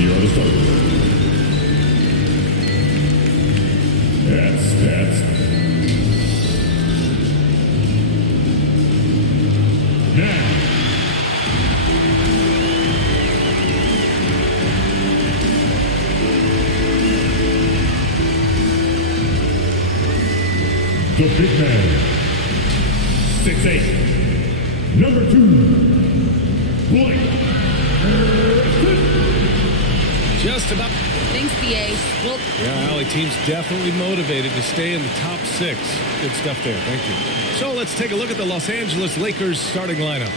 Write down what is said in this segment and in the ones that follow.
Here are the starters. That's. Now. The big man. 6'8". Number 2. Blake. Just about. Thanks, BA. Well, Yeah, Allie, team's definitely motivated to stay in the top 6. Good stuff there. Thank you. So let's take a look at the Los Angeles Lakers starting lineup.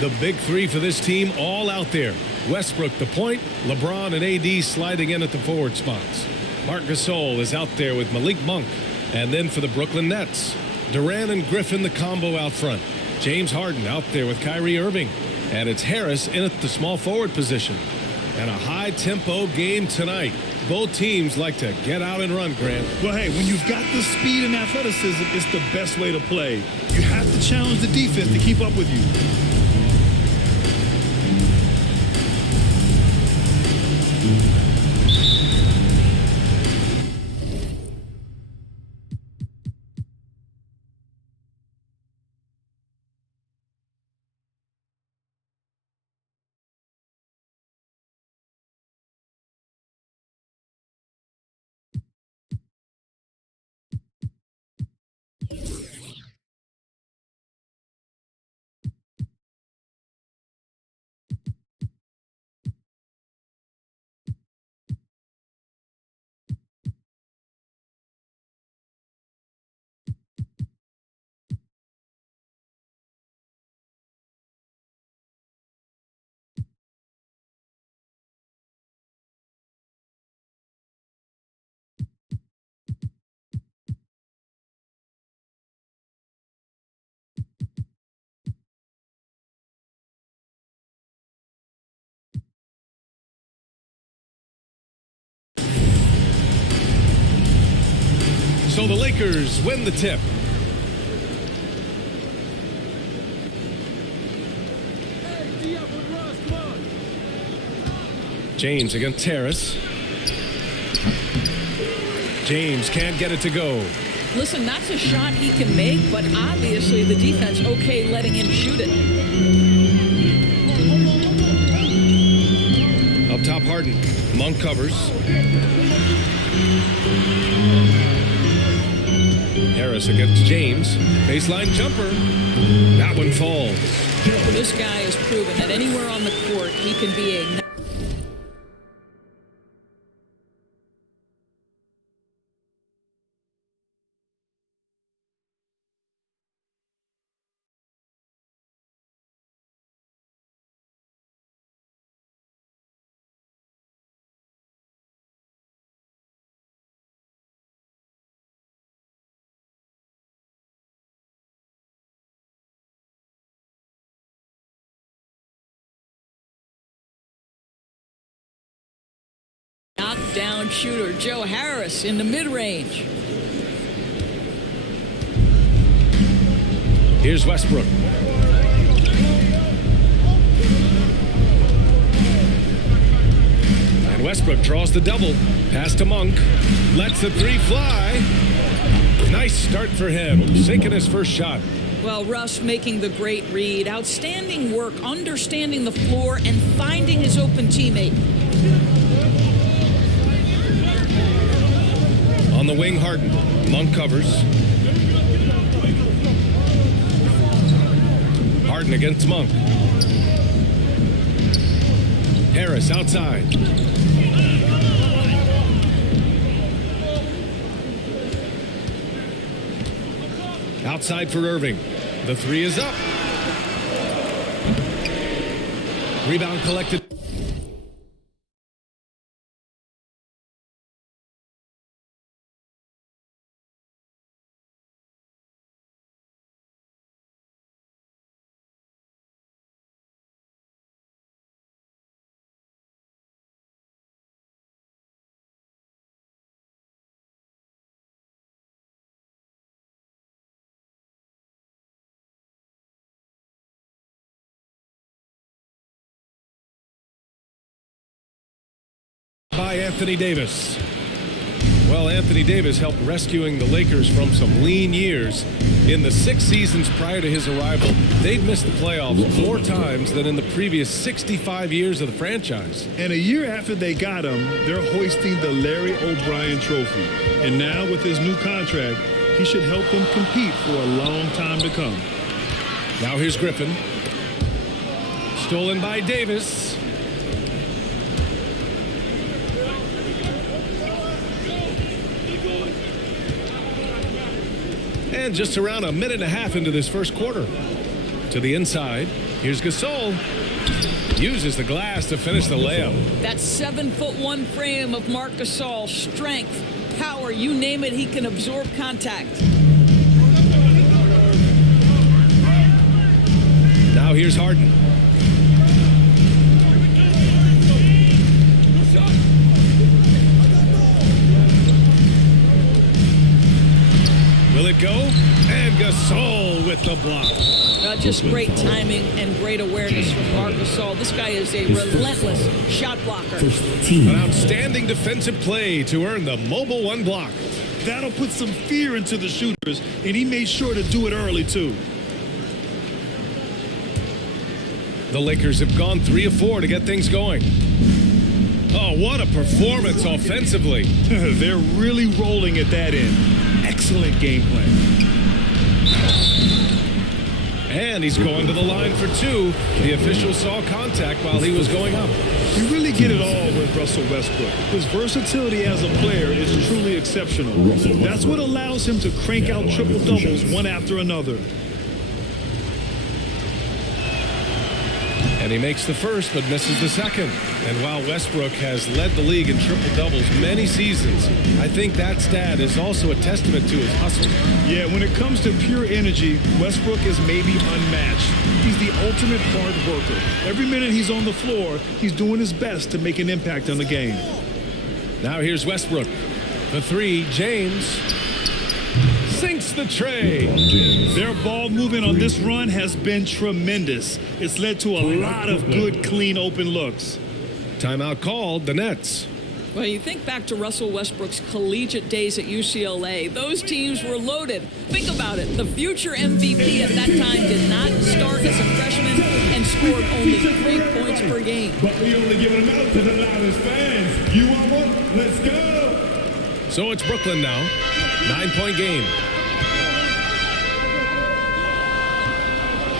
The big 3 for this team all out there. Westbrook the point, LeBron and AD sliding in at the forward spots. Marc Gasol is out there with Malik Monk. And then for the Brooklyn Nets, Durant and Griffin the combo out front. James Harden out there with Kyrie Irving. And it's Harris in at the small forward position. And a high-tempo game tonight. Both teams like to get out and run, Grant. Well, hey, when you've got the speed and athleticism, it's the best way to play. You have to challenge the defense to keep up with you. So the Lakers win the tip. James against Terrace. James can't get it to go. Listen, that's a shot he can make, but obviously the defense okay letting him shoot it. Up top, Harden. Monk covers. Harris against James. Baseline jumper. That one falls. This guy has proven that anywhere on the court he can be a... knockdown shooter Joe Harris in the mid-range. Here's Westbrook. And Westbrook draws the double. Pass to Monk. Lets the three fly. Nice start for him. Sinking his first shot. Well, Russ making the great read. Outstanding work, understanding the floor and finding his open teammate. On the wing, Harden. Monk covers. Harden against Monk. Harris outside. Outside for Irving. The three is up. Rebound collected. By Anthony Davis. Well, Anthony Davis helped rescuing the Lakers from some lean years. In the 6 seasons prior to his arrival, they'd missed the playoffs more times than in the previous 65 years of the franchise. And a year after they got him, they're hoisting the Larry O'Brien Trophy. And now with his new contract, he should help them compete for a long time to come. Now here's Griffin. Stolen by Davis. And just around a minute and a half into this first quarter. To the inside. Here's Gasol. Uses the glass to finish the layup. That 7'1" frame of Marc Gasol. Strength, power, you name it, he can absorb contact. Now here's Harden. Gasol with the block. Just great timing and great awareness from Marc Gasol. This guy is a relentless shot blocker. An outstanding defensive play to earn the mobile one block. That'll put some fear into the shooters, and he made sure to do it early, too. The Lakers have gone 3 of 4 to get things going. Oh, what a performance offensively. They're really rolling at that end. Excellent game plan. And he's going to the line for 2. The official saw contact while he was going up. You really get it all with Russell Westbrook. His versatility as a player is truly exceptional. That's what allows him to crank out triple-doubles one after another. And he makes the first but misses the second. And while Westbrook has led the league in triple-doubles many seasons, I think that stat is also a testament to his hustle. Yeah, when it comes to pure energy, Westbrook is maybe unmatched. He's the ultimate hard worker. Every minute he's on the floor, he's doing his best to make an impact on the game. Now here's Westbrook. The 3, James sinks the tray. Their ball movement on this run has been tremendous. It's led to a lot of good, clean, open looks. Timeout called, the Nets. Well, you think back to Russell Westbrook's collegiate days at UCLA. Those teams were loaded. Think about it. The future MVP at that time did not start as a freshman and scored only 3 points per game. But we only giving them out to the loudest fans. You want one? Let's go. So it's Brooklyn now. 9-point game.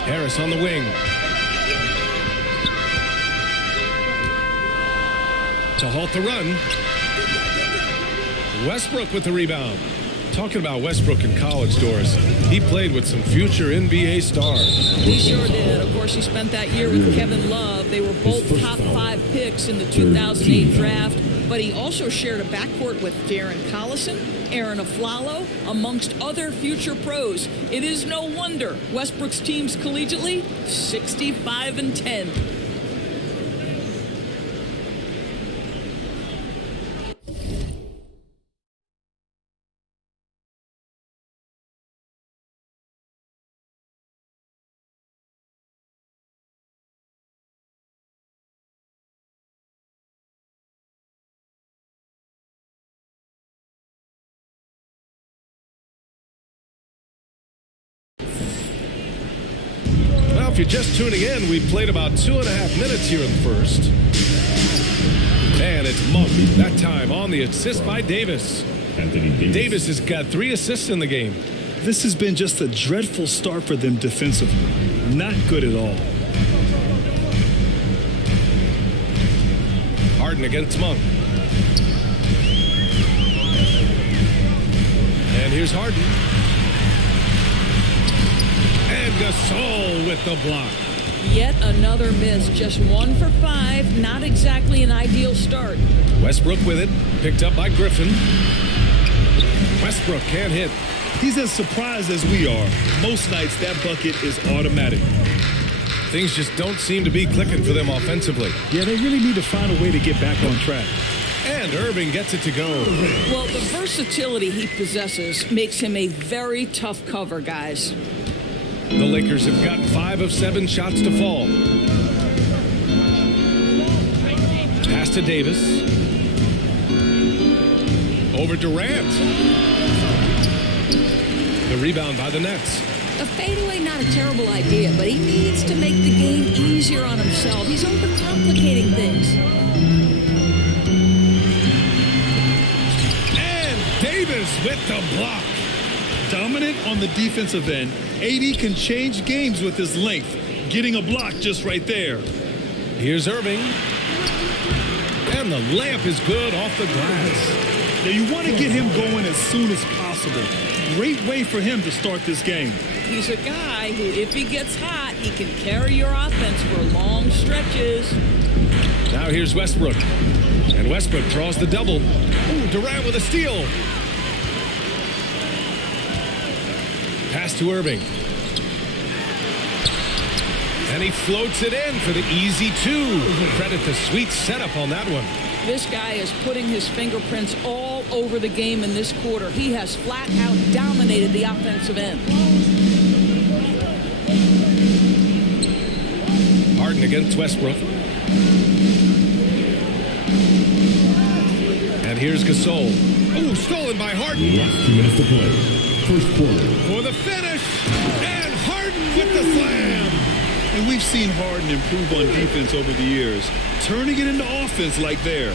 Harris on the wing. To halt the run. Westbrook with the rebound. Talking about Westbrook in college, Doris, he played with some future NBA stars. He sure did. Of course, he spent that year with Kevin Love. They were both top 5 picks in the 2008 draft. But he also shared a backcourt with Darren Collison, Aaron Aflalo, amongst other future pros. It is no wonder Westbrook's teams collegiately 65-10. If you're just tuning in, we've played about 2.5 minutes here in the first. And it's Monk, that time on the assist by Davis. Davis has got 3 assists in the game. This has been just a dreadful start for them defensively. Not good at all. Harden against Monk. And here's Harden. And Gasol with the block. Yet another miss. Just 1 for 5. Not exactly an ideal start. Westbrook with it. Picked up by Griffin. Westbrook can't hit. He's as surprised as we are. Most nights, that bucket is automatic. Things just don't seem to be clicking for them offensively. Yeah, they really need to find a way to get back on track. And Irving gets it to go. Well, the versatility he possesses makes him a very tough cover, guys. The Lakers have gotten 5 of 7 shots to fall. Pass to Davis. Over Durant. The rebound by the Nets. A fadeaway, not a terrible idea, but he needs to make the game easier on himself. He's overcomplicating things. And Davis with the block. Dominant on the defensive end. AD can change games with his length. Getting a block just right there. Here's Irving. And the layup is good off the glass. Now you want to get him going as soon as possible. Great way for him to start this game. He's a guy who, if he gets hot, he can carry your offense for long stretches. Now here's Westbrook. And Westbrook draws the double. Ooh, Durant with a steal. Pass to Irving. And he floats it in for the easy 2. Credit the sweet setup on that one. This guy is putting his fingerprints all over the game in this quarter. He has flat out dominated the offensive end. Harden against Westbrook. And here's Gasol. Oh, stolen by Harden. Last 2 minutes to play. First quarter. For the finish. And Harden with the slam. And we've seen Harden improve on defense over the years, turning it into offense like there.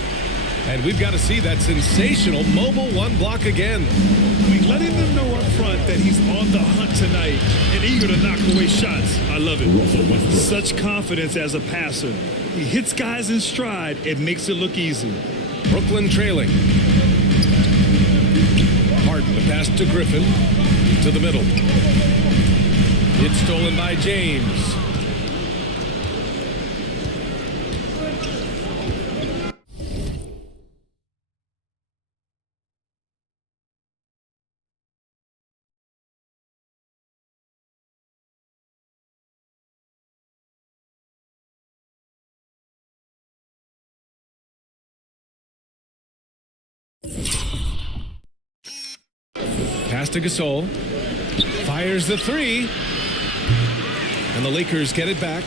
And we've got to see that sensational mobile one block again. I mean, letting them know up front that he's on the hunt tonight and eager to knock away shots. I love it. Such confidence as a passer. He hits guys in stride and makes it look easy. Brooklyn trailing. Harden, the pass to Griffin. To the middle. It's stolen by James. Pass to Gasol. Fires the three. And the Lakers get it back.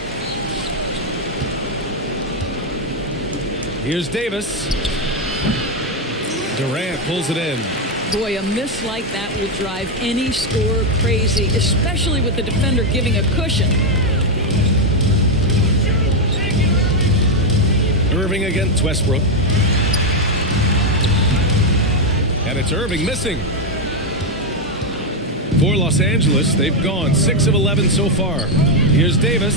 Here's Davis. Durant pulls it in. Boy, a miss like that will drive any scorer crazy, especially with the defender giving a cushion. Irving against Westbrook. And it's Irving missing. For Los Angeles, they've gone 6 of 11 so far. Here's Davis.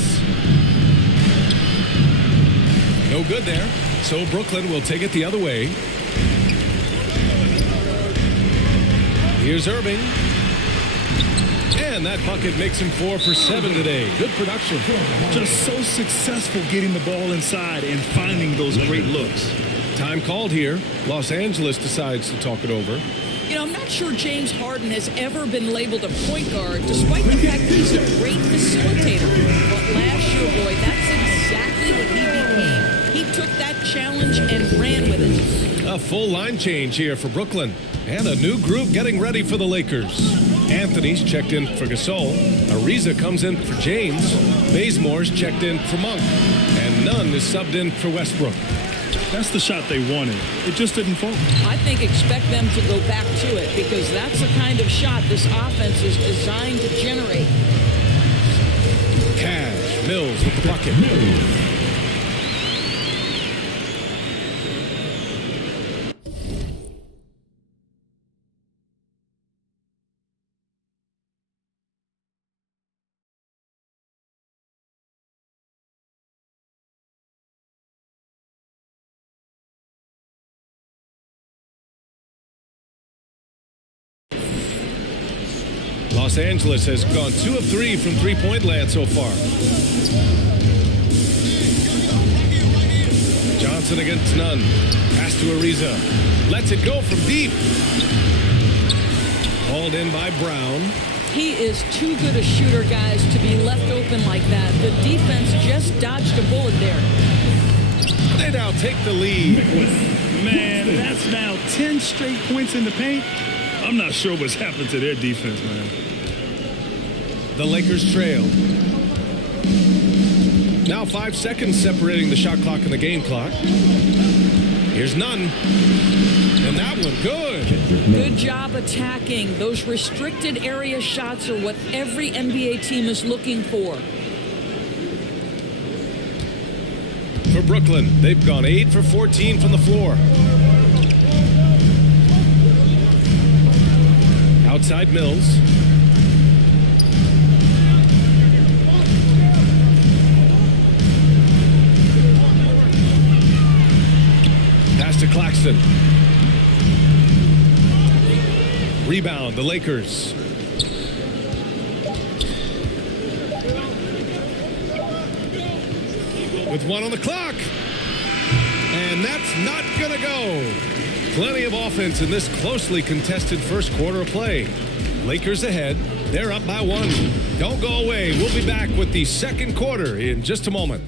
No good there. So Brooklyn will take it the other way. Here's Irving. And that bucket makes him 4 for 7 today. Good production. Just so successful getting the ball inside and finding those great looks. Time called here. Los Angeles decides to talk it over. You know, I'm not sure James Harden has ever been labeled a point guard, despite the fact that he's a great facilitator. But last year, boy, that's exactly what he became. He took that challenge and ran with it. A full line change here for Brooklyn. And a new group getting ready for the Lakers. Anthony's checked in for Gasol. Ariza comes in for James. Bazemore's checked in for Monk. And Nunn is subbed in for Westbrook. That's the shot they wanted. It just didn't fall. I think expect them to go back to it because that's the kind of shot this offense is designed to generate. Cash, Mills with the bucket. Los Angeles has gone 2 of 3 from three-point land so far. Johnson against Nunn. Pass to Ariza. Lets it go from deep. Hauled in by Brown. He is too good a shooter, guys, to be left open like that. The defense just dodged a bullet there. They now take the lead. Man, that's now 10 straight points in the paint. I'm not sure what's happened to their defense, man. The Lakers trail. Now 5 seconds separating the shot clock and the game clock. Here's Nunn. And that one, good. Good job attacking. Those restricted area shots are what every NBA team is looking for. For Brooklyn, they've gone 8 for 14 from the floor. Outside Mills. Pass to Claxton. Rebound, the Lakers. With 1 on the clock. And that's not going to go. Plenty of offense in this closely contested first quarter of play. Lakers ahead. They're up by 1. Don't go away. We'll be back with the second quarter in just a moment.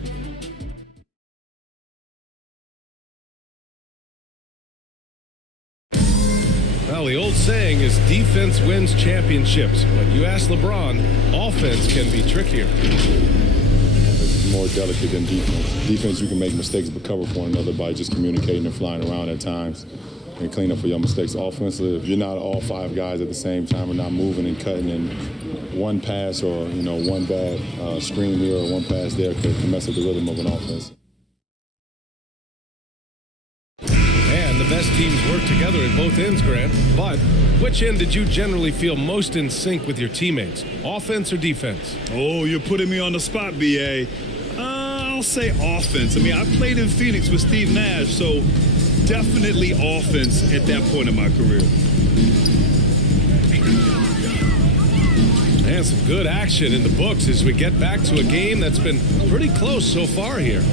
Well, the old saying is defense wins championships. But you ask LeBron, offense can be trickier. more delicate than defense. Defense, you can make mistakes but cover for one another by just communicating and flying around at times and clean up for your mistakes. Offensively, if you're not all five guys at the same time or not moving and cutting in one pass or, one bad screen here or one pass there could mess up the rhythm of an offense. And the best teams work together at both ends, Grant. But which end did you generally feel most in sync with your teammates, offense or defense? Oh, you're putting me on the spot, B.A. I'll say offense. I mean, I played in Phoenix with Steve Nash, so definitely offense at that point in my career. And some good action in the books as we get back to a game that's been pretty close so far here.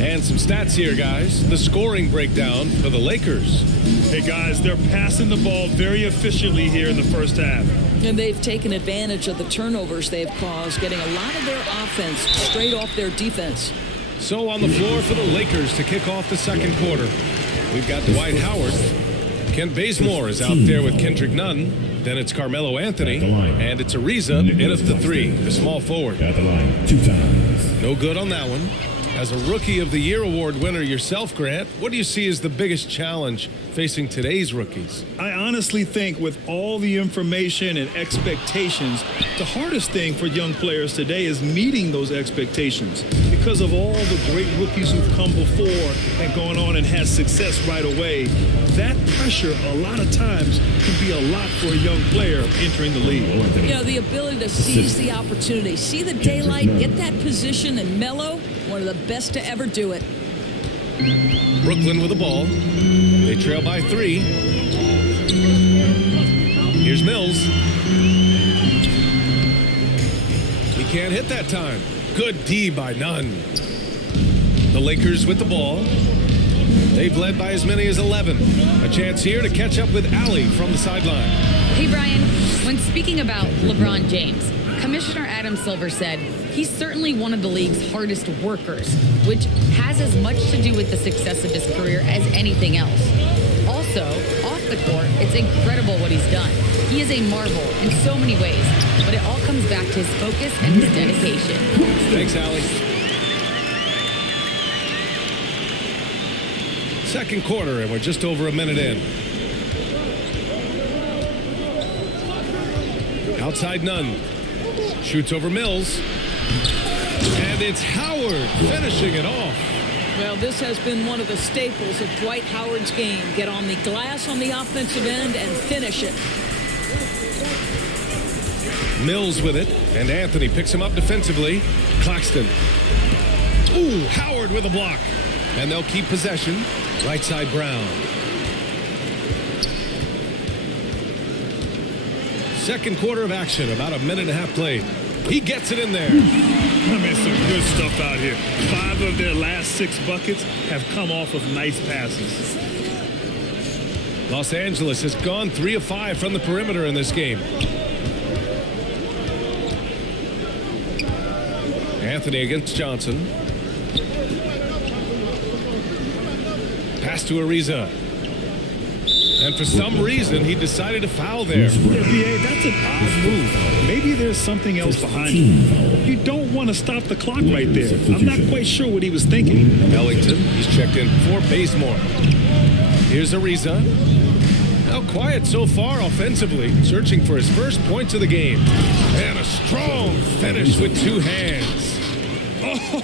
And some stats here, guys. The scoring breakdown for the Lakers. Hey, guys, they're passing the ball very efficiently here in the first half. And they've taken advantage of the turnovers they've caused, getting a lot of their offense straight off their defense. So on the floor for the Lakers to kick off the second quarter, we've got Dwight Howard. Kent Bazemore is out there with Kendrick Nunn. Then it's Carmelo Anthony, and it's Ariza in at the three, the small forward. At the line 2 times. No good on that one. As a Rookie of the Year award winner yourself, Grant, what do you see as the biggest challenge facing today's rookies? I honestly think with all the information and expectations, the hardest thing for young players today is meeting those expectations because of all the great rookies who've come before and gone on and had success right away. That pressure a lot of times can be a lot for a young player entering the league. The ability to seize the opportunity, see the daylight, get that position, and Melo, one of the best to ever do it. Brooklyn with the ball. They trail by 3. Here's Mills. He can't hit that time. Good D by Nunn. The Lakers with the ball. They've led by as many as 11. A chance here to catch up with Allie from the sideline. Hey, Brian, when speaking about LeBron James, Commissioner Adam Silver said he's certainly one of the league's hardest workers, which has as much to do with the success of his career as anything else. Also, off the court, it's incredible what he's done. He is a marvel in so many ways, but it all comes back to his focus and his dedication. Thanks, Allie. Second quarter, and we're just over a minute in. Outside Nunn. Shoots over Mills. And it's Howard finishing it off. Well, this has been one of the staples of Dwight Howard's game. Get on the glass on the offensive end and finish it. Mills with it, and Anthony picks him up defensively. Claxton. Ooh, Howard with a block. And they'll keep possession. Right side Brown. Second quarter of action, about a minute and a half played. He gets it in there. I mean, some good stuff out here. 5 of their last 6 buckets have come off of nice passes. Los Angeles has gone 3 of 5 from the perimeter in this game. Anthony against Johnson. Pass to Ariza. And for some reason, he decided to foul there. NBA, that's an odd move. Maybe there's something else behind it. You don't want to stop the clock right there. I'm not quite sure what he was thinking. Ellington, he's checked in for Bazemore. Here's Ariza. Now quiet so far offensively, searching for his first points of the game. And a strong finish with 2 hands.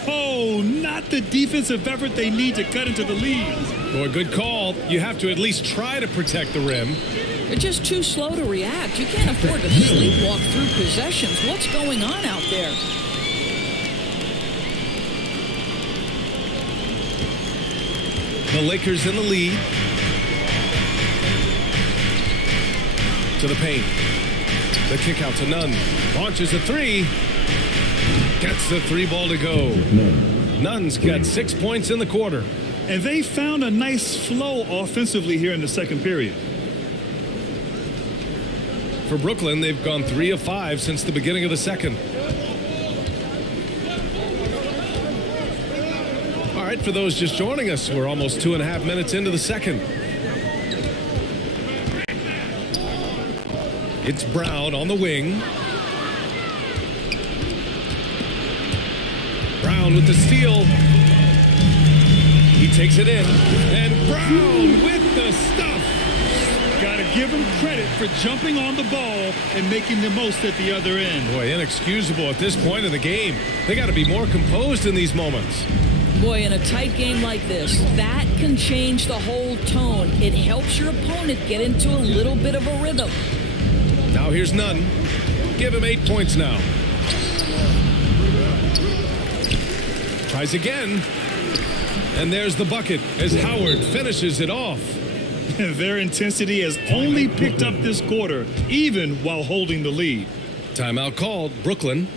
Oh, not the defensive effort they need to cut into the lead. Boy, good call. You have to at least try to protect the rim. They're just too slow to react. You can't afford to sleepwalk through possessions. What's going on out there? The Lakers in the lead. To the paint. The kick out to Nunn. Launches a 3. Gets the 3 ball to go. Nunn's got 6 points in the quarter. And they found a nice flow offensively here in the second period. For Brooklyn, they've gone 3 of 5 since the beginning of the second. All right, for those just joining us, we're almost 2.5 minutes into the second. It's Brown on the wing. Brown with the steal. He takes it in. And Brown with the stuff. Got to give him credit for jumping on the ball and making the most at the other end. Boy, inexcusable at this point in the game. They got to be more composed in these moments. Boy, in a tight game like this, that can change the whole tone. It helps your opponent get into a little bit of a rhythm. Now here's Nunn. Give him 8 points now. Tries again. And there's the bucket as Howard finishes it off. Their intensity has only picked up this quarter, even while holding the lead. Timeout called. Brooklyn.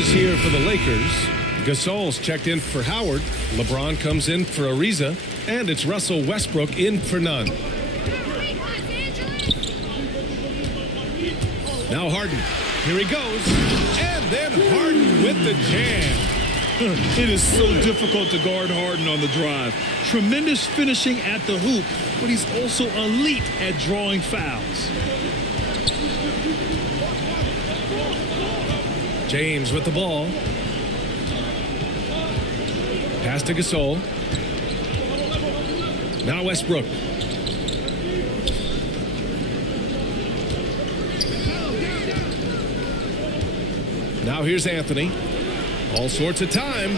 Here for the Lakers. Gasol's checked in for Howard. LeBron comes in for Ariza. And it's Russell Westbrook in for Nunn. Now Harden. Here he goes. And then Harden with the jam. It is so difficult to guard Harden on the drive. Tremendous finishing at the hoop, but he's also elite at drawing fouls. James with the ball. Pass to Gasol. Now Westbrook. Now here's Anthony. All sorts of time.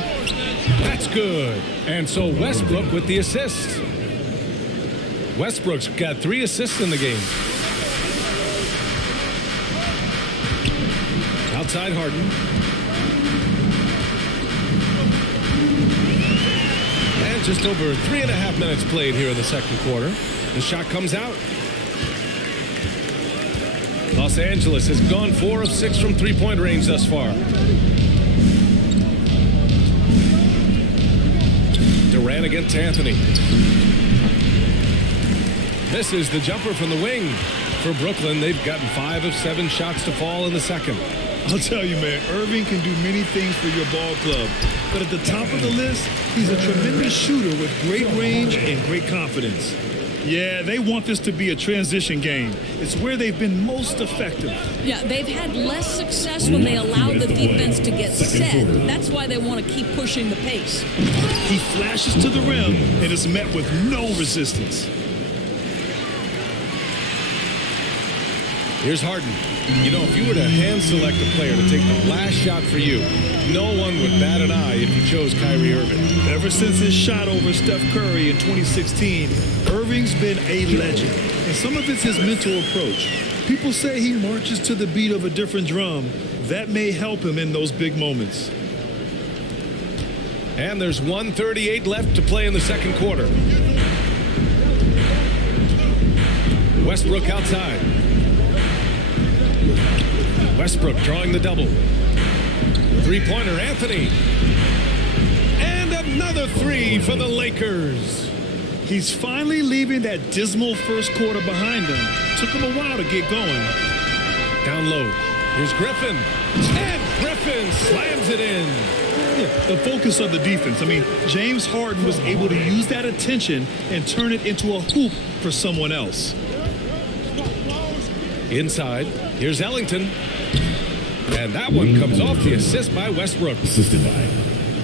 That's good. And so Westbrook with the assist. Westbrook's got 3 assists in the game. Outside Harden. And just over 3.5 minutes played here in the second quarter. The shot comes out. Los Angeles has gone 4 of 6 from three-point range thus far. Durant against Anthony. Misses the jumper from the wing. For Brooklyn, they've gotten 5 of 7 shots to fall in the second. I'll tell you, man, Irving can do many things for your ball club. But at the top of the list, he's a tremendous shooter with great range and great confidence. Yeah, they want this to be a transition game. It's where they've been most effective. Yeah, they've had less success when they allow the defense to get set. That's why they want to keep pushing the pace. He flashes to the rim and is met with no resistance. Here's Harden. You know, if you were to hand select a player to take the last shot for you, no one would bat an eye if you chose Kyrie Irving. Ever since his shot over Steph Curry in 2016, Irving's been a legend. And some of it's his mental approach. People say he marches to the beat of a different drum. That may help him in those big moments. And there's 1:38 left to play in the second quarter. Westbrook outside. Westbrook drawing the double. Three-pointer, Anthony. And another 3 for the Lakers. He's finally leaving that dismal first quarter behind him. Took him a while to get going. Down low. Here's Griffin. And Griffin slams it in. Yeah, the focus of the defense. I mean, James Harden was able to use that attention and turn it into a hoop for someone else. Inside. Here's Ellington. And that one comes off the assist by Westbrook. Assisted by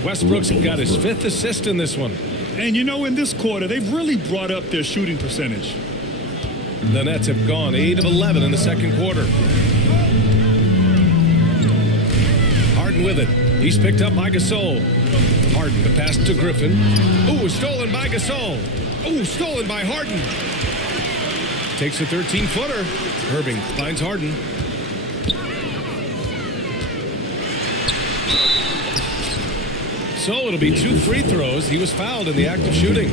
Westbrook's got his 5th assist in this one. And you know, in this quarter, they've really brought up their shooting percentage. The Nets have gone 8 of 11 in the second quarter. Harden with it. He's picked up by Gasol. Harden, the pass to Griffin. Ooh, stolen by Gasol. Ooh, stolen by Harden. Takes a 13-footer. Irving finds Harden. So it'll be 2 free throws. He was fouled in the act of shooting.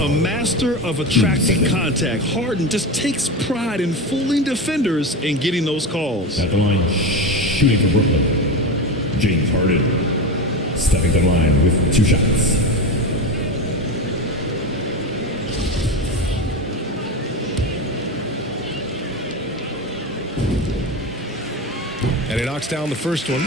A master of attracting contact. Harden just takes pride in fooling defenders and getting those calls. At the line, shooting for Brooklyn, James Harden. Stepping to the line with 2 shots. And he knocks down the first one.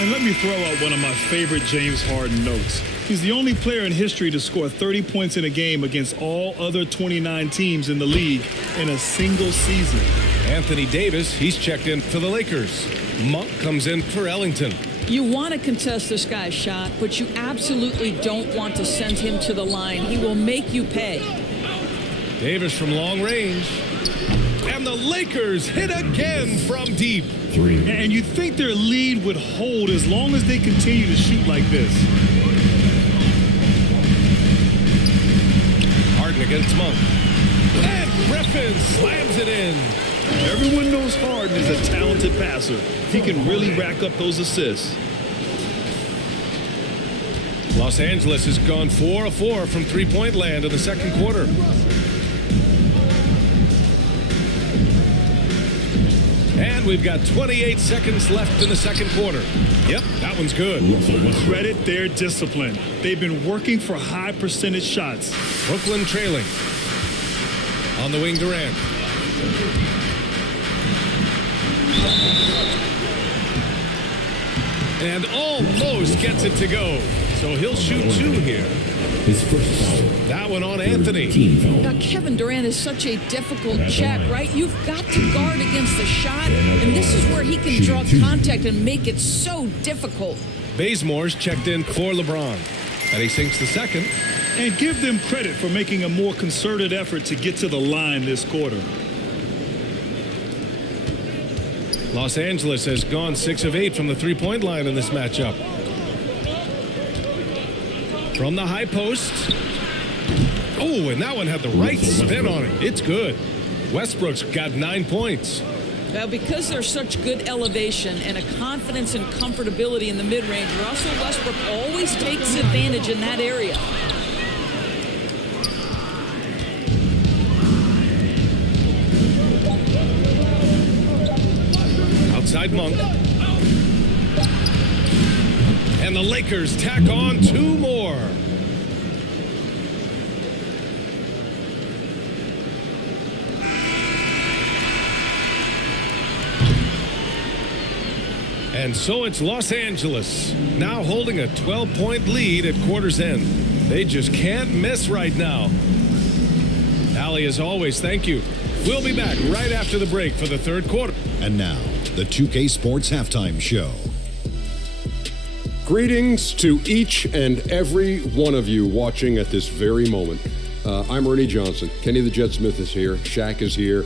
And let me throw out one of my favorite James Harden notes. He's the only player in history to score 30 points in a game against all other 29 teams in the league in a single season. Anthony Davis, he's checked in for the Lakers. Monk comes in for Ellington. You want to contest this guy's shot, but you absolutely don't want to send him to the line. He will make you pay. Davis from long range. And the Lakers hit again from deep. And you think their lead would hold as long as they continue to shoot like this. Harden against Monk. And Griffin slams it in. Everyone knows Harden is a talented passer. He can really rack up those assists. Los Angeles has gone 4 of 4 from three-point land in the second quarter. And we've got 28 seconds left in the second quarter. Yep, that one's good. Credit their discipline. They've been working for high percentage shots. Brooklyn trailing. On the wing, Durant. And almost gets it to go. So he'll shoot 2 here. His first foul. That one on Anthony. Team foul. Now, Kevin Durant is such a difficult check, right? You've got to guard against the shot, and this is where he can draw contact and make it so difficult. Bazemore's checked in for LeBron. And he sinks the second. And give them credit for making a more concerted effort to get to the line this quarter. Los Angeles has gone 6 of 8 from the three-point line in this matchup. From the high post. Oh, and that one had the right spin on it. It's good. Westbrook's got 9 points. Well, because there's such good elevation and a confidence and comfortability in the mid-range, Russell Westbrook always takes advantage in that area. Outside Monk. And the Lakers tack on 2 more. And so it's Los Angeles, now holding a 12-point lead at quarter's end. They just can't miss right now. Allie, as always, thank you. We'll be back right after the break for the third quarter. And now, the 2K Sports Halftime Show. Greetings to each and every one of you watching at this very moment. I'm Ernie Johnson. Kenny the Jet Smith is here. Shaq is here.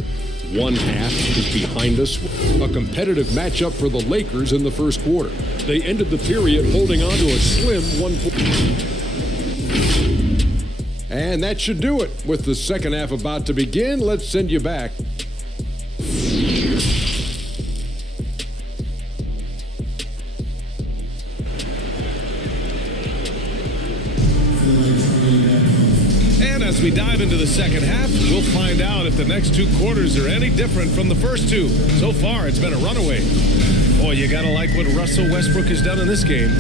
One half is behind us. A competitive matchup for the Lakers in the first quarter. They ended the period holding on to a slim 1 point. And that should do it. With the second half about to begin, let's send you back. And as we dive into the second half, we'll find out if the next 2 quarters are any different from the first 2. So far, it's been a runaway. Boy, you gotta like what Russell Westbrook has done in this game.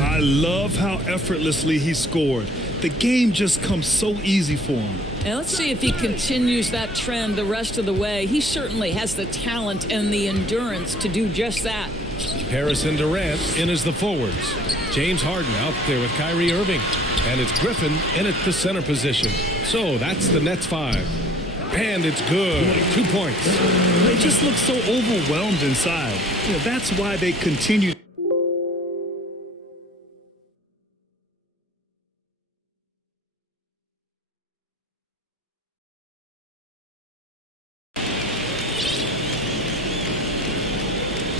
I love how effortlessly he scored. The game just comes so easy for him. And let's see if he continues that trend the rest of the way. He certainly has the talent and the endurance to do just that. Harris and Durant in as the forwards. James Harden out there with Kyrie Irving. And it's Griffin in at the center position. So that's the Nets 5. And it's good. 2 points. They just look so overwhelmed inside. That's why they continue.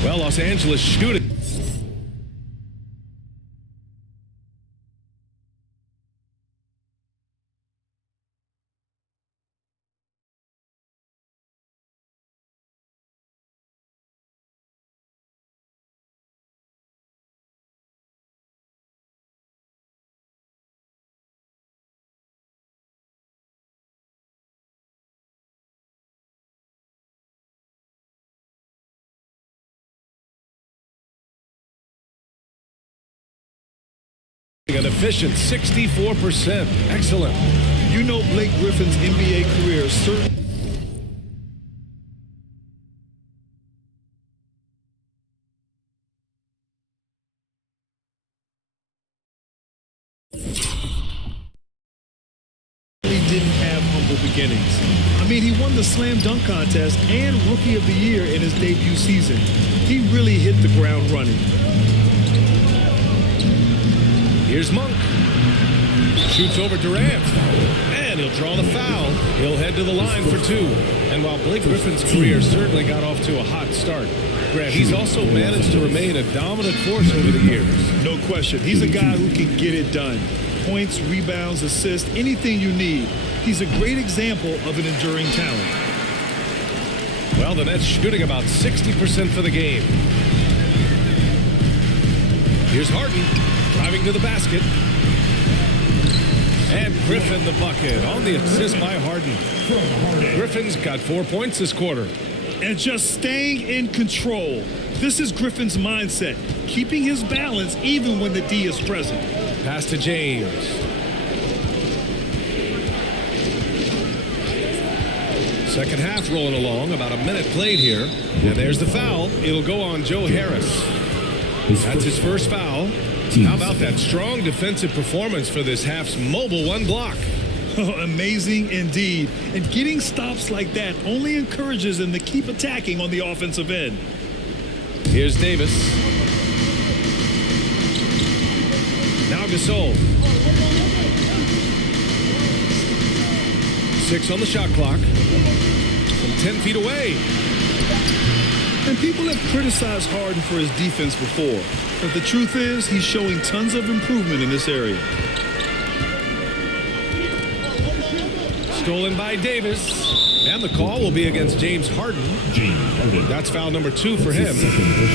Well, Los Angeles shooting. An efficient 64%. Excellent. You know Blake Griffin's NBA career certainly. rebounds. I mean, he won the slam dunk contest and Rookie of the Year in his debut season. He really hit the ground running. Here's Monk. Shoots over Durant. And he'll draw the foul. He'll head to the line for two. And while Blake Griffin's career certainly got off to a hot start, Grant, he's also managed to remain a dominant force over the years. No question. He's a guy who can get it done. Points, rebounds, assists, anything you need. He's a great example of an enduring talent. Well, the Nets shooting about 60% for the game. Here's Harden driving to the basket. And Griffin the bucket on the assist by Harden. Griffin's got 4 points this quarter. And just staying in control. This is Griffin's mindset, keeping his balance even when the D is present. Pass to James. Second half rolling along, about a minute played here. And there's the foul. It'll go on Joe Harris. That's his first foul. How about that strong defensive performance for this half's mobile one block? Oh, amazing indeed. And getting stops like that only encourages them to keep attacking on the offensive end. Here's Davis. Now Gasol. 6 on the shot clock. From 10 feet away. And people have criticized Harden for his defense before. But the truth is, he's showing tons of improvement in this area. Stolen by Davis. And the call will be against James Harden. That's foul number 2 for him.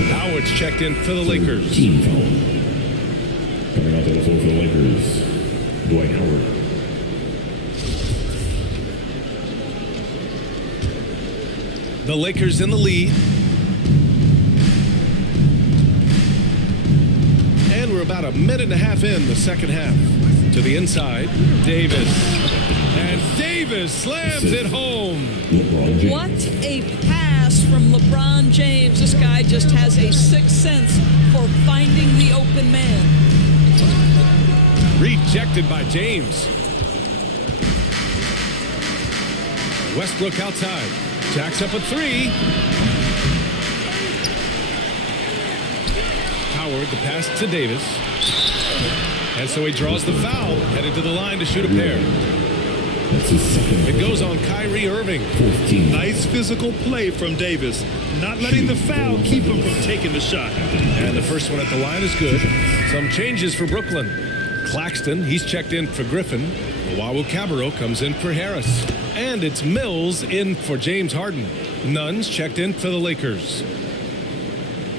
Howard's checked in for the Lakers. Team foul. Coming out to the floor for the Lakers, Dwight Howard. The Lakers in the lead. And we're about a minute and a half in the second half. To the inside, Davis. And Davis slams it home. What a pass from LeBron James. This guy just has a sixth sense for finding the open man. Rejected by James. Westbrook outside. Jacks up a 3. Howard, the pass to Davis. And so he draws the foul, headed to the line to shoot a pair. It goes on Kyrie Irving. Nice physical play from Davis, not letting the foul keep him from taking the shot. And the first one at the line is good. Some changes for Brooklyn. Claxton, he's checked in for Griffin. Cabarro comes in for Harris. And it's Mills in for James Harden. Nunn's checked in for the Lakers.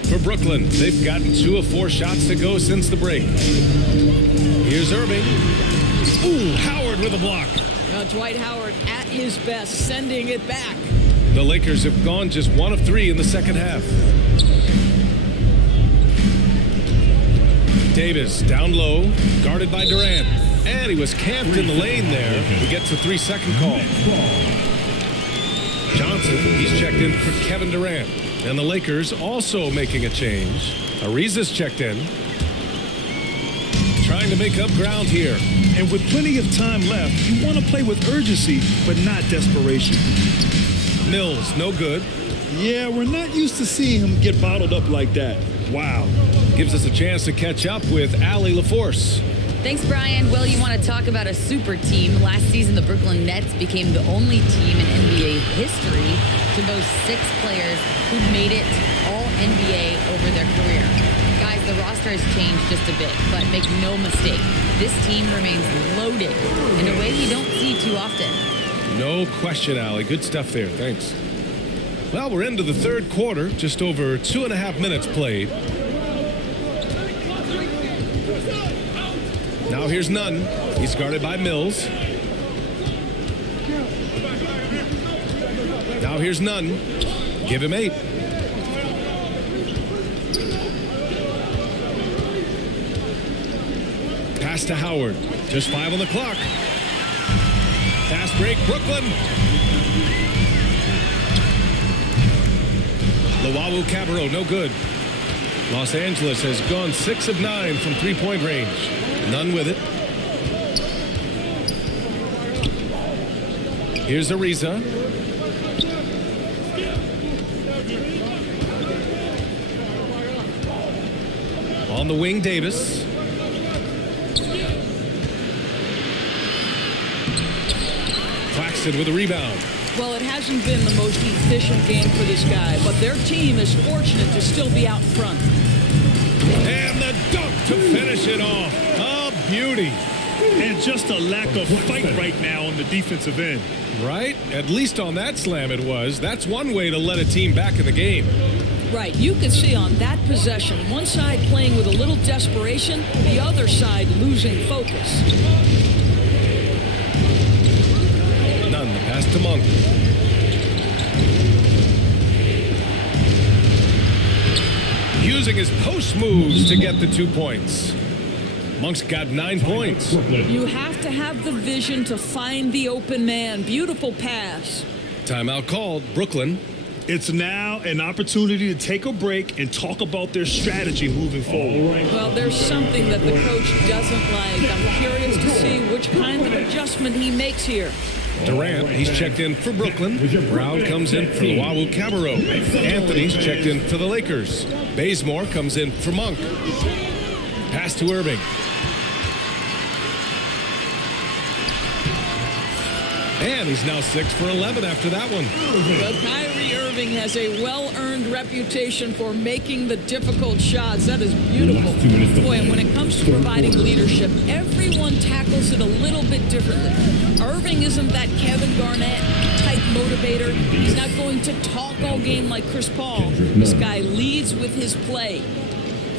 For Brooklyn, they've gotten 2 of 4 shots to go since the break. Here's Irving. Ooh, Howard with a block. Dwight Howard at his best, sending it back. The Lakers have gone just 1 of 3 in the second half. Davis down low, guarded by Durant. And he was camped in the lane there. He gets a 3-second call. Johnson, he's checked in for Kevin Durant. And the Lakers also making a change. Ariza's checked in. Trying to make up ground here. And with plenty of time left, you want to play with urgency, but not desperation. Mills, no good. Yeah, we're not used to seeing him get bottled up like that. Wow. Gives us a chance to catch up with Allie LaForce. Thanks, Brian. Well, you want to talk about a super team. Last season, the Brooklyn Nets became the only team in NBA history to boast 6 players who made it all NBA over their career. Guys, the roster has changed just a bit, but make no mistake, this team remains loaded in a way we don't see too often. No question, Allie. Good stuff there. Thanks. Well, we're into the third quarter. Just over 2.5 minutes played. Now here's Nunn. He's guarded by Mills. Now here's Nunn. Give him 8. Pass to Howard. Just 5 on the clock. Fast break, Brooklyn. Cabarro, no good. Los Angeles has gone 6 of 9 from 3-point range. None with it. Here's Ariza. On the wing, Davis. Claxton with a rebound. Well, it hasn't been the most efficient game for this guy, but their team is fortunate to still be out front. And the dunk to finish it off. A beauty. And just a lack of fight right now on the defensive end. Right? At least on that slam it was. That's one way to let a team back in the game. Right. You could see on that possession, one side playing with a little desperation, the other side losing focus. Nunn, the pass to Monk. Using his post moves to get the 2 points. Monk's got 9 points. You have to have the vision to find the open man. Beautiful pass. Timeout called. Brooklyn. It's now an opportunity to take a break and talk about their strategy moving forward. Well, there's something that the coach doesn't like. I'm curious to see which kind of adjustment he makes here. Durant, he's checked in for Brooklyn. Brown comes in for the Wahoo Cabarro. Anthony's checked in for the Lakers. Bazemore comes in for Monk. Pass to Irving. And he's now 6 for 11 after that one. Well, Kyrie Irving has a well-earned reputation for making the difficult shots. That is beautiful. Boy, and when it comes to providing leadership, everyone tackles it a little bit differently. Irving isn't that Kevin Garnett type motivator. He's not going to talk all game like Chris Paul. This guy leads with his play.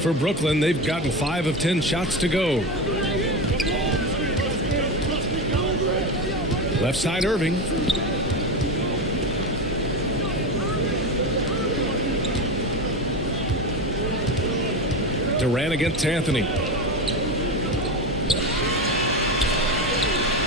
For Brooklyn, they've gotten 5 of 10 shots to go. Left side, Irving. Durant against Anthony.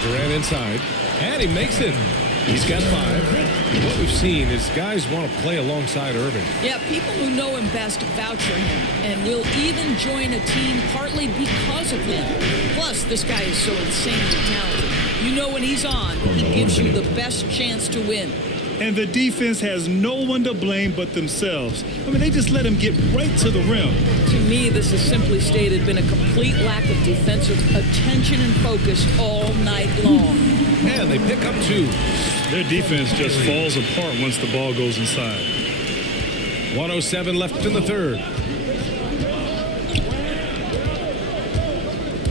Durant inside. And he makes it. He's got 5. What we've seen is guys want to play alongside Irving. Yeah, people who know him best vouch for him and will even join a team partly because of him. Plus, this guy is so insanely talented. You know when he's on, he gives you the best chance to win. And the defense has no one to blame but themselves. I mean, they just let him get right to the rim. To me, this has simply stated been a complete lack of defensive attention and focus all night long. And they pick up 2. Their defense just falls apart once the ball goes inside. 1:07 left in the third.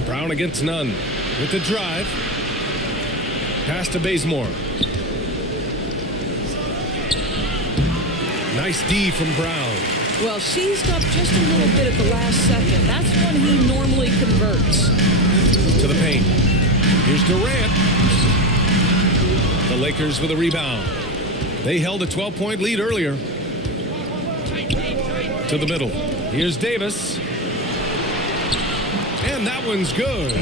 Brown against Nunn with the drive. Pass to Bazemore. Nice D from Brown. Well, seized up just a little bit at the last second. That's when he normally converts. To the paint. Here's Durant. The Lakers with a rebound. They held a 12-point lead earlier. To the middle. Here's Davis. And that one's good.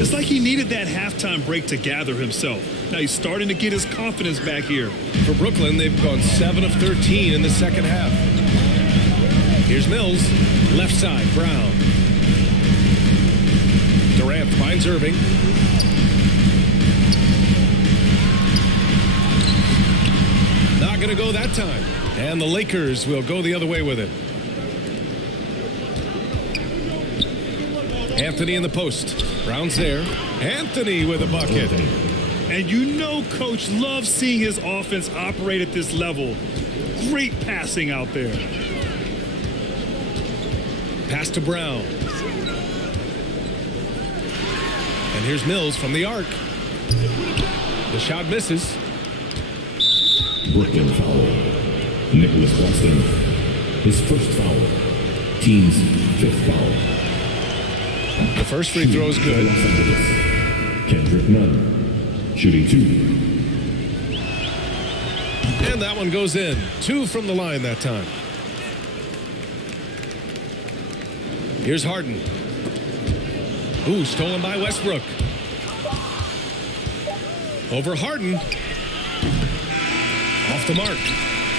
It's like he needed that halftime break to gather himself. Now he's starting to get his confidence back here. For Brooklyn, they've gone 7 of 13 in the second half. Here's Mills. Left side, Brown. Durant finds Irving. Not going to go that time. And the Lakers will go the other way with it. Anthony in the post. Brown's there. Anthony with a bucket. And you know Coach loves seeing his offense operate at this level. Great passing out there. Pass to Brown. And here's Mills from the arc. The shot misses. Brooklyn foul. Nicholas Claxton. His first foul. Team's 5th foul. The first free throw is good. Kendrick Nunn. Shooting 2. And that one goes in. 2 from the line that time. Here's Harden. Ooh, stolen by Westbrook. Over Harden. Off the mark.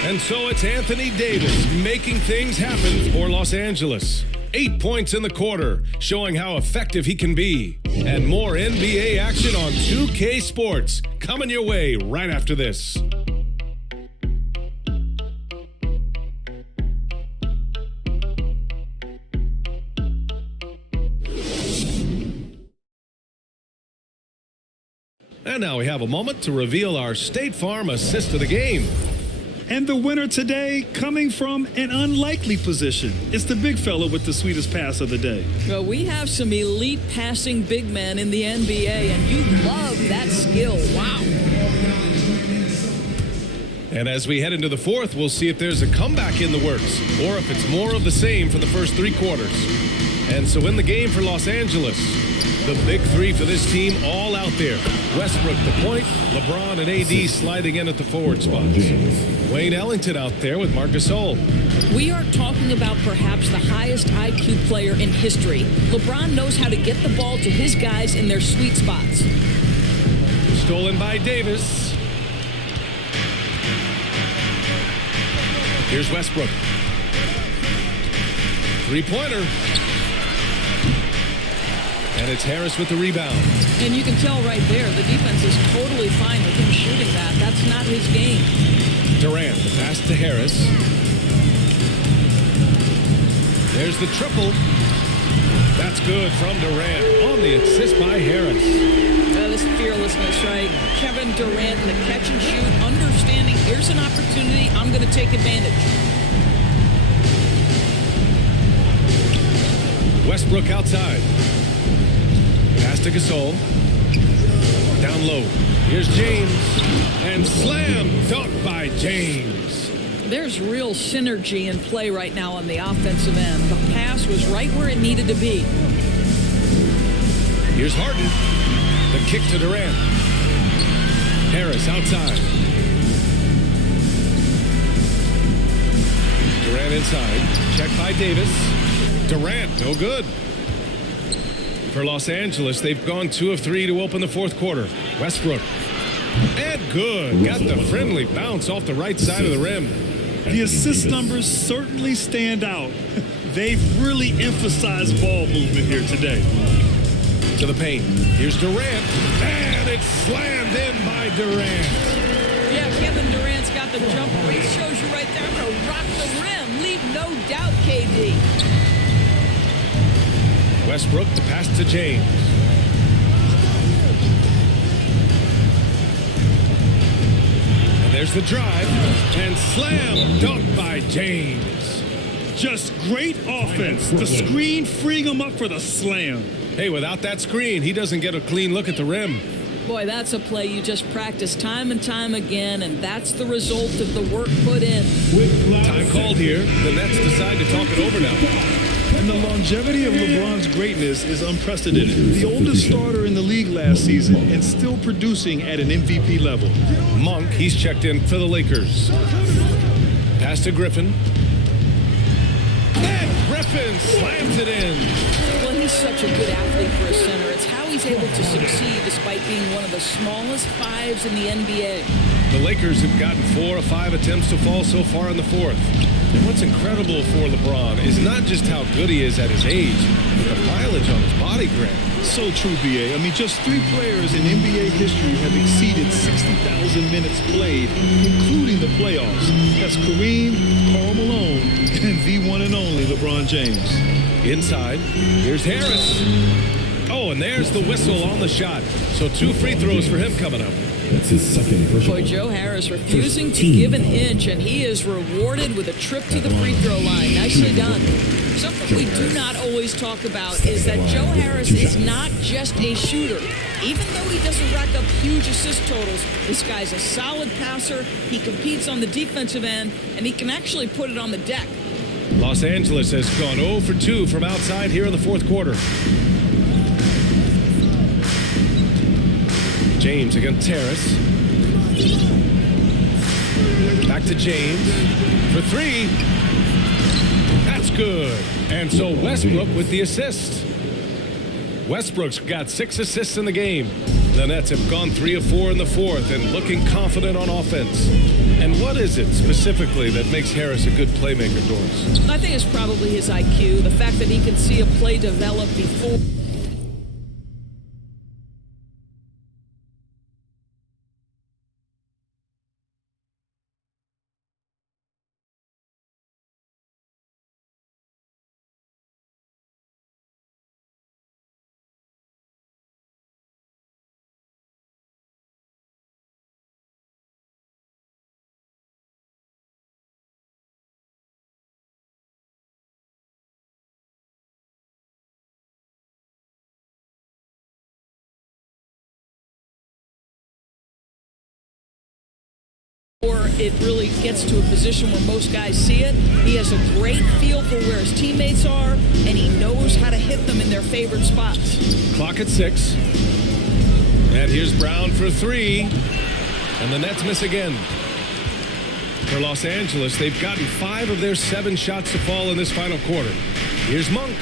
And so it's Anthony Davis making things happen for Los Angeles. 8 points in the quarter, showing how effective he can be. And more NBA action on 2K Sports coming your way right after this. And now we have a moment to reveal our State Farm assist of the game. And the winner today coming from an unlikely position. It's the big fella with the sweetest pass of the day. Well, we have some elite passing big men in the NBA, and you love that skill. Wow. And as we head into the fourth, we'll see if there's a comeback in the works or if it's more of the same for the first three quarters. And so in the game for Los Angeles, the big three for this team all out there. Westbrook the point, LeBron and AD sliding in at the forward spots. Wayne Ellington out there with Marc Gasol. We are talking about perhaps the highest IQ player in history. LeBron knows how to get the ball to his guys in their sweet spots. Stolen by Davis. Here's Westbrook. Three-pointer. And it's Harris with the rebound. And you can tell right there, the defense is totally fine with him shooting that. That's not his game. Durant, the pass to Harris. There's the triple. That's good from Durant on the assist by Harris. This fearlessness, right? Kevin Durant in the catch and shoot, understanding here's an opportunity, I'm going to take advantage. Westbrook outside. Pass to Gasol. Down low. Here's James. And slam dunk by James. There's real synergy in play right now on the offensive end. The pass was right where it needed to be. Here's Harden. The kick to Durant. Harris outside. Durant inside. Checked by Davis. Durant, no good. For Los Angeles, they've gone 2 of 3 to open the fourth quarter. Westbrook. And good. Got the friendly bounce off the right side of the rim. The assist numbers certainly stand out. They've really emphasized ball movement here today. To the paint. Here's Durant. And it's slammed in by Durant. Yeah, Kevin Durant's got the jumper. He shows you right there. I'm going to rock the rim. Leave no doubt, KD. Westbrook, the pass to James. And there's the drive. And slam dunk by James. Just great offense. The screen freeing him up for the slam. Hey, without that screen, he doesn't get a clean look at the rim. Boy, that's a play you just practice time and time again, and that's the result of the work put in. Time called here. The Nets decide to talk it over now. And the longevity of LeBron's greatness is unprecedented. The oldest starter in the league last season and still producing at an MVP level. Monk, he's checked in for the Lakers. Pass to Griffin. And Griffin slams it in. Well, he's such a good athlete for a center. It's how he's able to succeed despite being one of the smallest fives in the NBA. The Lakers have gotten 4 of 5 attempts to fall so far in the fourth. And what's incredible for LeBron is not just how good he is at his age, but the mileage on his body grade. So true, B.A. I mean, just 3 players in NBA history have exceeded 60,000 minutes played, including the playoffs. That's Kareem, Karl Malone, and the one and only LeBron James. Inside, here's Harris. Oh, and there's the whistle on the shot. So 2 free throws for him coming up. That's his second personal. Boy, Joe Harris refusing to give an inch, and he is rewarded with a trip to the free throw line. Nicely done. Something we do not always talk about is that Joe Harris is not just a shooter. Even though he doesn't rack up huge assist totals, this guy's a solid passer. He competes on the defensive end, and he can actually put it on the deck. Los Angeles has gone 0 for 2 from outside here in the fourth quarter. James against Harris. Back to James for 3. That's good. And so Westbrook with the assist. Westbrook's got 6 assists in the game. The Nets have gone 3 of 4 in the fourth and looking confident on offense. And what is it specifically that makes Harris a good playmaker, Doris? I think it's probably his IQ, the fact that he can see a play develop before. it really gets to a position where most guys see it. He has a great feel for where his teammates are, and he knows how to hit them in their favorite spots. Clock at 6. And here's Brown for 3. And the Nets miss again. For Los Angeles, they've gotten 5 of their 7 shots to fall in this final quarter. Here's Monk.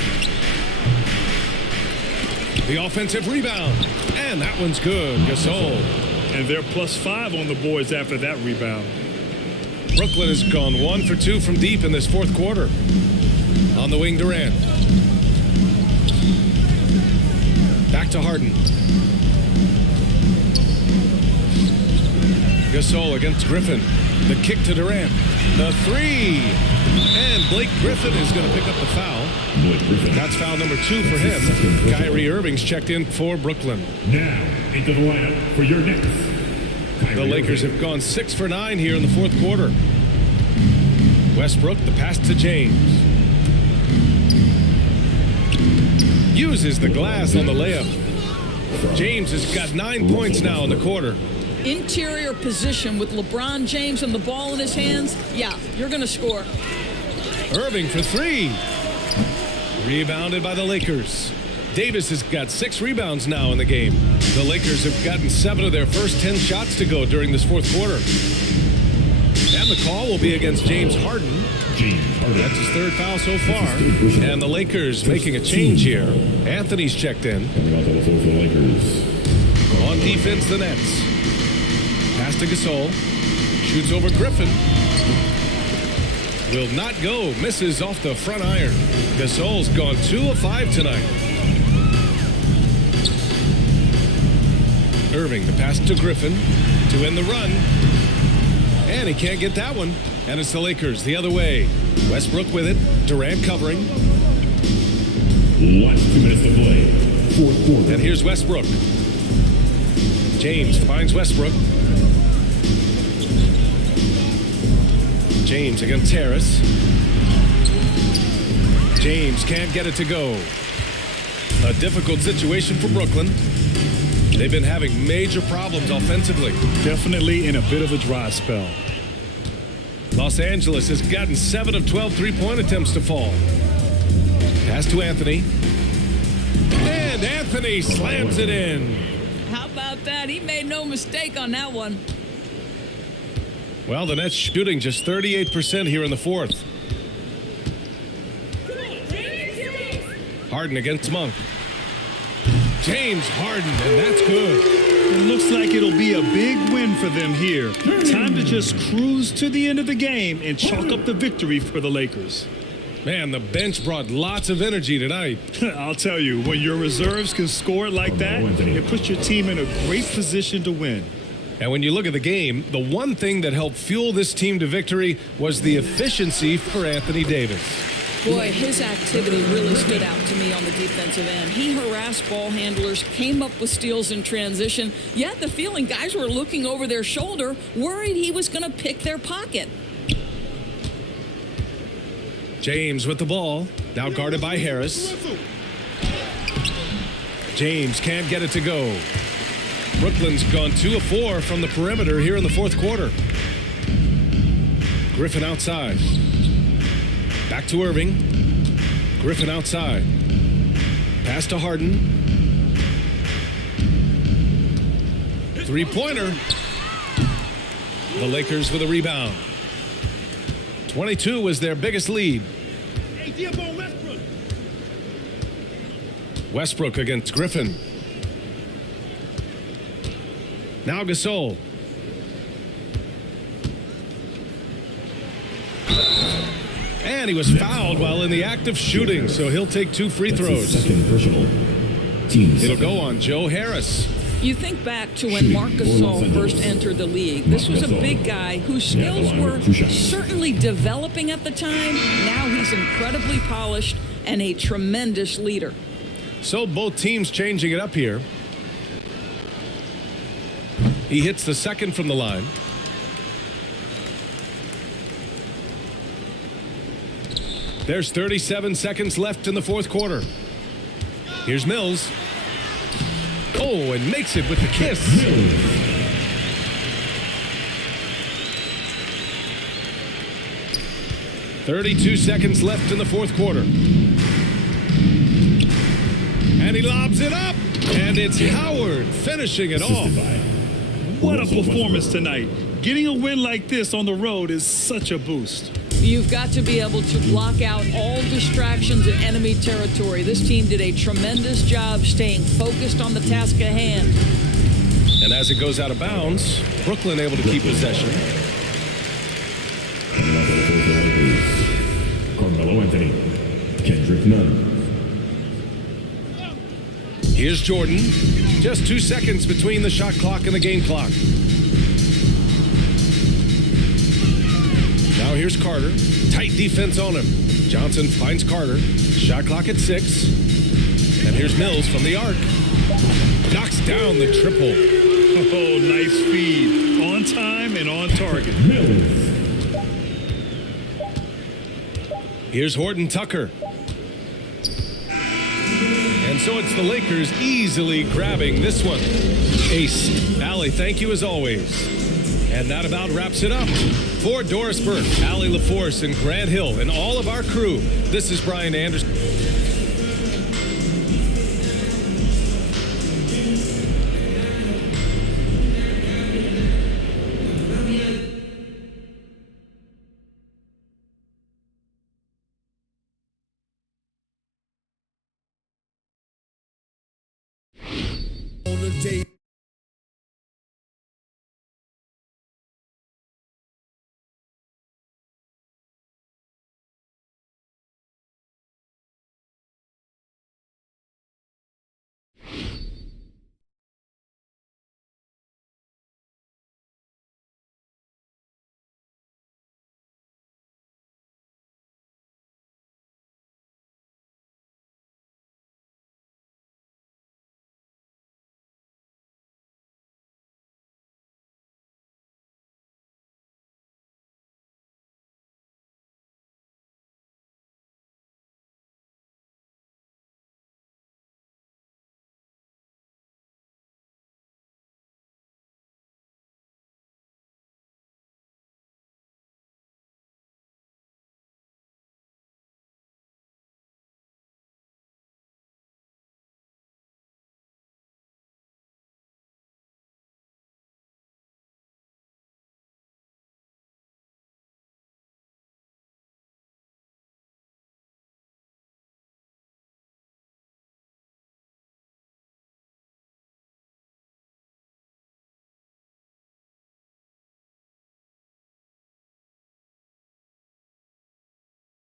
The offensive rebound. And that one's good. Gasol. And they're +5 on the boards after that rebound. Brooklyn has gone 1 for 2 from deep in this fourth quarter. On the wing, Durant. Back to Harden. Gasol against Griffin. The kick to Durant. The 3. And Blake Griffin is going to pick up the foul. That's foul number 2 for him. Kyrie Irving's checked in for Brooklyn. Now into the lineup for your Knicks. The Lakers have gone 6 for 9 here in the fourth quarter. Westbrook, the pass to James. Uses the glass on the layup. James has got 9 points now in the quarter. Interior position with LeBron James and the ball in his hands. Yeah, you're going to score. Irving for 3. Rebounded by the Lakers. Davis has got 6 rebounds now in the game. The Lakers have gotten 7 of their first 10 shots to go during this fourth quarter. And the call will be against James Harden. That's his 3rd foul so far. And the Lakers making a change here. Anthony's checked in. On defense, the Nets. Pass to Gasol. Shoots over Griffin. Will not go. Misses off the front iron. Gasol's gone 2 of 5 tonight. Irving, the pass to Griffin to end the run. And he can't get that one. And it's the Lakers the other way. Westbrook with it. Durant covering. Last 2 minutes to play. Fourth quarter. And here's Westbrook. James finds Westbrook. James against Harris. James can't get it to go. A difficult situation for Brooklyn. They've been having major problems offensively. Definitely in a bit of a dry spell. Los Angeles has gotten 7 of 12 three-point attempts to fall. Pass to Anthony. And Anthony slams it in. How about that? He made no mistake on that one. Well, the Nets shooting just 38% here in the fourth. Harden against Monk. James Harden, and that's good. It looks like it'll be a big win for them here. Time to just cruise to the end of the game and chalk up the victory for the Lakers. Man, the bench brought lots of energy tonight. I'll tell you, when your reserves can score like that, it puts your team in a great position to win. And when you look at the game, the one thing that helped fuel this team to victory was the efficiency for Anthony Davis. Boy, his activity really stood out to me on the defensive end. He harassed ball handlers, came up with steals in transition. You had the feeling guys were looking over their shoulder, worried he was going to pick their pocket. James with the ball, now guarded by Harris. James can't get it to go. Brooklyn's gone 2 of 4 from the perimeter here in the fourth quarter. Griffin outside. Back to Irving. Griffin outside. Pass to Harden. Three-pointer. The Lakers with a rebound. 22 was their biggest lead. Westbrook against Griffin. Now Gasol. And he was fouled while in the act of shooting, so he'll take 2 free throws. It'll go on Joe Harris. You think back to when Marc Gasol first entered the league. This was a big guy whose skills were certainly developing at the time. Now he's incredibly polished and a tremendous leader. So both teams changing it up here. He hits the second from the line. There's 37 seconds left in the fourth quarter. Here's Mills. Oh, and makes it with the kiss. 32 seconds left in the fourth quarter. And he lobs it up. And it's Howard finishing it off. What a performance tonight. Getting a win like this on the road is such a boost. You've got to be able to block out all distractions in enemy territory. This team did a tremendous job staying focused on the task at hand. And as it goes out of bounds, Brooklyn able to keep possession. Carmelo Anthony, Kendrick Nunn. Here's Jordan. Just 2 seconds between the shot clock and the game clock. Now here's Carter. Tight defense on him. Johnson finds Carter. Shot clock at 6. And here's Mills from the arc. Knocks down the triple. Oh, nice feed. On time and on target. Here's Horton Tucker. And so it's the Lakers easily grabbing this one. Ace. Allie, thank you as always. And that about wraps it up. For Doris Burke, Allie LaForce, and Grant Hill, and all of our crew, this is Brian Anderson.